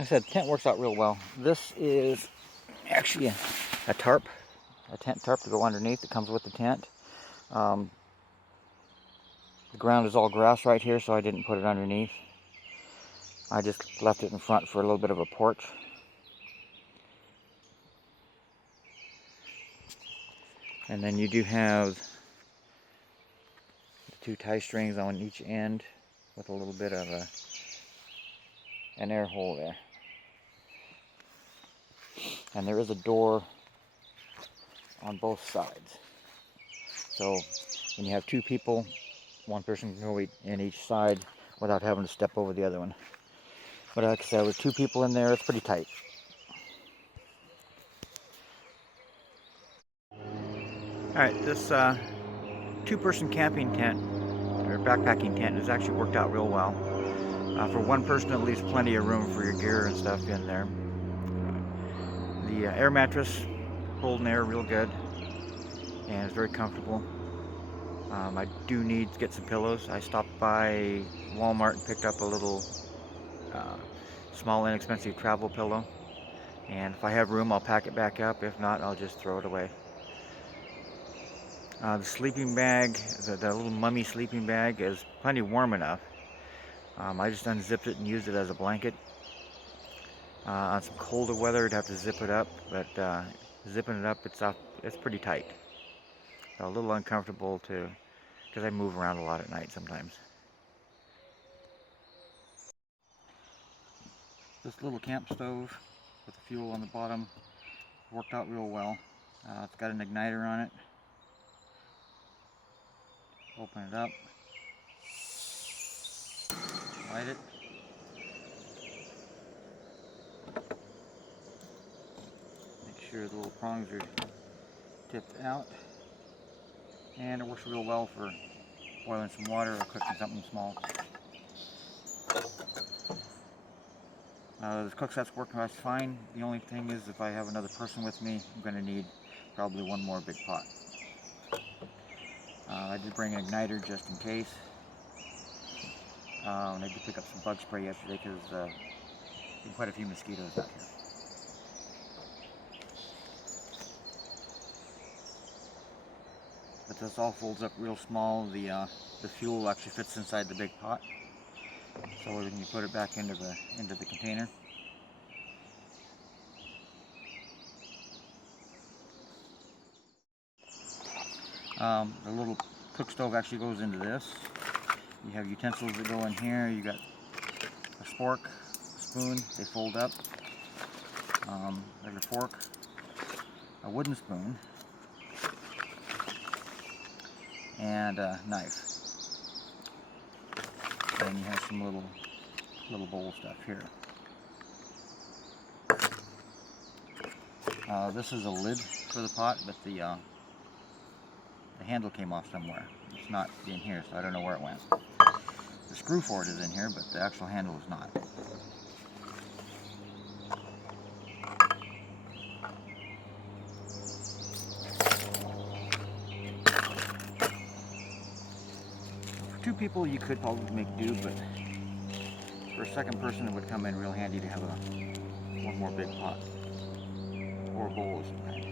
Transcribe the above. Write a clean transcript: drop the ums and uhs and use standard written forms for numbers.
I said, tent works out real well. This is actually a tarp, a tent tarp to go underneath that comes with the tent. The ground is all grass right here, so I didn't put it underneath. I just left it in front for a little bit of a porch. And then you do have the 2 tie strings on each end with a little bit of an air hole there. And there is a door on both sides. So when you have 2 people, one person can go in each side without having to step over the other one. But like I said, with 2 people in there, it's pretty tight. Alright, this 2-person camping tent, or backpacking tent, has actually worked out real well. For 1 person, it leaves plenty of room for your gear and stuff in there. The air mattress holding air real good, and it's very comfortable. I do need to get some pillows. I stopped by Walmart and picked up a little small inexpensive travel pillow, and if I have room I'll pack it back up. If not, I'll just throw it away. The sleeping bag, the little mummy sleeping bag, is plenty warm enough. I just unzipped it and used it as a blanket. On some colder weather I'd have to zip it up, but zipping it up, it's pretty tight. So a little uncomfortable too, because I move around a lot at night sometimes. This little camp stove with the fuel on the bottom worked out real well. It's got an igniter on it. Open it up, light it. Make sure the little prongs are tipped out. And it works real well for boiling some water or cooking something small. The cook set's working out fine. The only thing is, if I have another person with me, I'm going to need probably 1 more big pot. I did bring an igniter just in case. And I did pick up some bug spray yesterday because there's quite a few mosquitoes out here. But this all folds up real small. The fuel actually fits inside the big pot. So when you put it back into the container. The little cook stove actually goes into this. You have utensils that go in here. You got a spork, a spoon, they fold up. Regular fork, a wooden spoon, and a knife. And you have some little bowl stuff here. This is a lid for the pot, but the handle came off somewhere. It's not in here, so I don't know where it went. The screw for it is in here, but the actual handle is not. For 2 people, you could probably make do, but for a 2nd person, it would come in real handy to have 1 more big pot or bowl sometimes.